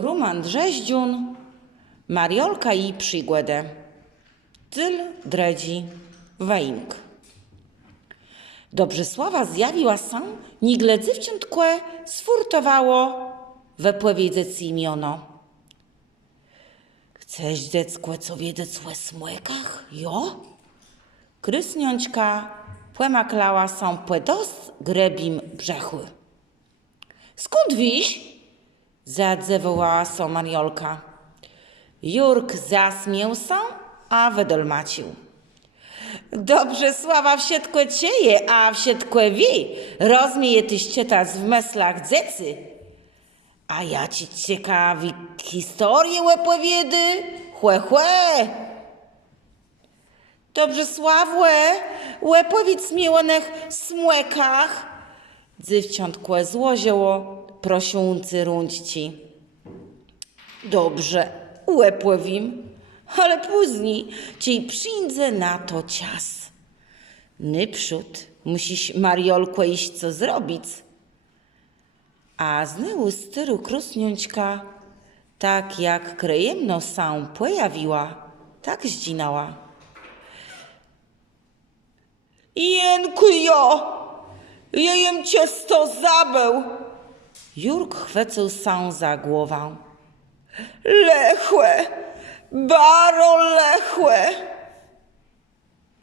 Roman Drzeździun, Mariolka i przygłedę. Tyl dredzi waimk. Dobrzesława zjawiła się, nigle dziewczątkłe sfurtowało we płewiedzec imiono. Chcesz dziecko co wiedzieć o smłekach, jo? Krysniąćka płemaklała się płedos grebim brzechły. Skąd wiś? Zadzewołała się Mariolka. Jurk zasmiał się, a wydolmacił. Dobrze sława wsiedkłe cieje, a wsiedkłe wi, rozmieje tyście tas w meslach dzecy. A ja ci ciekawi historię łepowiedy, chłe. Dobrze sławłe, łepowic miłonych smłekach, dziewczątkłe złoziło, prosiący rundci. Dobrze, łepłewim, ale później ci przyjdzie na to czas. Nyprzód musisz Mariolko iść co zrobić. A znyły styru krusniąćka, tak jak krejemno się pojawiła, tak zdzinała. Jękujo, jejem ciasto zabeł. Jurk chwycił się za głowę. Lechłe, baro lechłe.